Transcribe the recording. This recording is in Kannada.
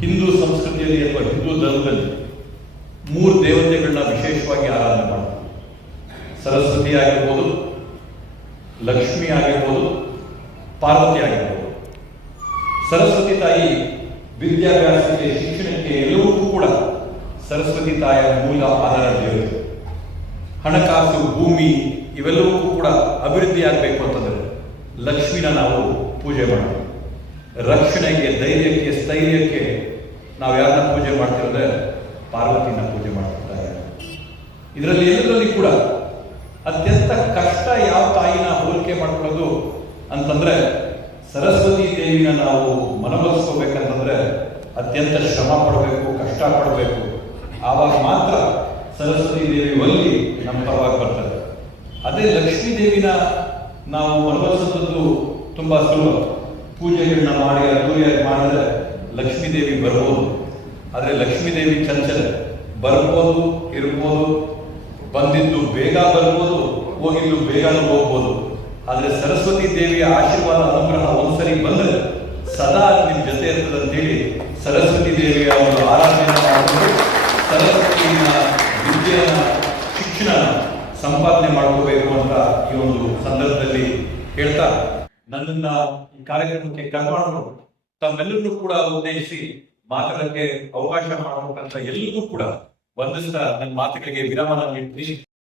ಹಿಂದೂ ಸಂಸ್ಕೃತಿಯಲ್ಲಿ ಅಥವಾ ಹಿಂದೂ ಧರ್ಮದಲ್ಲಿ 3 ದೇವತೆಗಳನ್ನ ವಿಶೇಷವಾಗಿ ಆರಾಧನೆ ಮಾಡ್ತಾರೆ. ಸರಸ್ವತಿ ಆಗಿರ್ಬೋದು, ಲಕ್ಷ್ಮಿ ಆಗಿರ್ಬೋದು, ಪಾರ್ವತಿ ಆಗಿರ್ಬೋದು. ಸರಸ್ವತಿ ತಾಯಿ ವಿದ್ಯಾಭ್ಯಾಸಕ್ಕೆ, ಶಿಕ್ಷಣಕ್ಕೆ ಎಲ್ಲವೂ ಕೂಡ ಸರಸ್ವತಿ ತಾಯಿಯ ಮೂಲ ಆಧಾರ ದೇವತೆ. ಹಣಕಾಸು, ಭೂಮಿ ಇವೆಲ್ಲವೂ ಕೂಡ ಅಭಿವೃದ್ಧಿ ಆಗಬೇಕು ಅಂತಂದ್ರೆ ಲಕ್ಷ್ಮಿನ ನಾವು ಪೂಜೆ ಮಾಡ್ತೀವಿ. ರಕ್ಷಣೆಗೆ, ಧೈರ್ಯಕ್ಕೆ, ಸ್ಥೈರ್ಯಕ್ಕೆ ನಾವು ಯಾರನ್ನ ಪೂಜೆ ಮಾಡ್ತಿರೋದ್ರೆ ಪಾರ್ವತಿನ ಪೂಜೆ ಮಾಡ್ತಿರ್ತಾರೆ. ಇದರಲ್ಲಿ ಎಲ್ಲರಲ್ಲಿ ಕೂಡ ಅತ್ಯಂತ ಕಷ್ಟ ಯಾವ ತಾಯಿನ ಹೋಲಿಕೆ ಮಾಡ್ಕೊಳ್ಳೋದು ಅಂತಂದ್ರೆ ಸರಸ್ವತಿ ದೇವಿನ ನಾವು ಮನವೊಲಿಸ್ಕೋಬೇಕಂತಂದ್ರೆ ಅತ್ಯಂತ ಶ್ರಮ ಪಡಬೇಕು, ಕಷ್ಟ ಪಡಬೇಕು. ಆವಾಗ ಮಾತ್ರ ಸರಸ್ವತಿ ದೇವಿ ಒಲ್ಲಿ ನಮ್ಮ ಪರವಾಗಿ ಬರ್ತಾರೆ. ಅದೇ ಲಕ್ಷ್ಮೀ ದೇವಿನ ನಾವು ಮನವೊಲಿಸೋದು ತುಂಬಾ ಸುಲಭ. ಪೂಜೆಗಳನ್ನ ಮಾಡಿ ಅದ್ದೂರಿಯಾಗಿ ಮಾಡಿದ್ರೆ ಲಕ್ಷ್ಮೀ ದೇವಿ ಬರ್ಬೋದು. ಆದರೆ ಲಕ್ಷ್ಮೀ ದೇವಿ ಚಂಚಲ, ಬರ್ಬೋದು, ಇರ್ಬೋದು, ಬಂದಿದ್ದು ಬೇಗ ಬರ್ಬೋದು, ಹೋಗಿದ್ದು ಬೇಗನೂ ಹೋಗ್ಬೋದು. ಆದರೆ ಸರಸ್ವತಿ ದೇವಿಯ ಆಶೀರ್ವಾದ, ಅನುಗ್ರಹ ಒಂದ್ಸರಿ ಬಂದ್ರೆ ಸದಾ ನಿಮ್ಮ ಜೊತೆ ಇರ್ತದೆ ಅಂತೇಳಿ ಸರಸ್ವತಿ ದೇವಿಯ ಒಂದು ಆರಾಧನೆ ಮಾಡಿಕೊಂಡು ಸರಸ್ವತಿಯ ವಿದ್ಯೆಯನ್ನ, ಶಿಕ್ಷಣ ಸಂಪಾದನೆ ಮಾಡ್ಕೋಬೇಕು ಅಂತ ಈ ಒಂದು ಸಂದರ್ಭದಲ್ಲಿ ಹೇಳ್ತಾ ನನ್ನನ್ನ ಈ ಕಾರ್ಯಕ್ರಮಕ್ಕೆ ಕರ್ಕೊಂಡು ತಮ್ಮೆಲ್ಲರೂ ಕೂಡ ಉದ್ದೇಶಿಸಿ ಮಾತಾಡಕ್ಕೆ ಅವಕಾಶ ಮಾಡಬೇಕಂತ ಎಲ್ಲರಿಗೂ ಕೂಡ ವಂದಿಸ್ತಾ ನನ್ನ ಮಾತುಗಳಿಗೆ ವಿರಾಮ ನೀಡ್ತೀನಿ.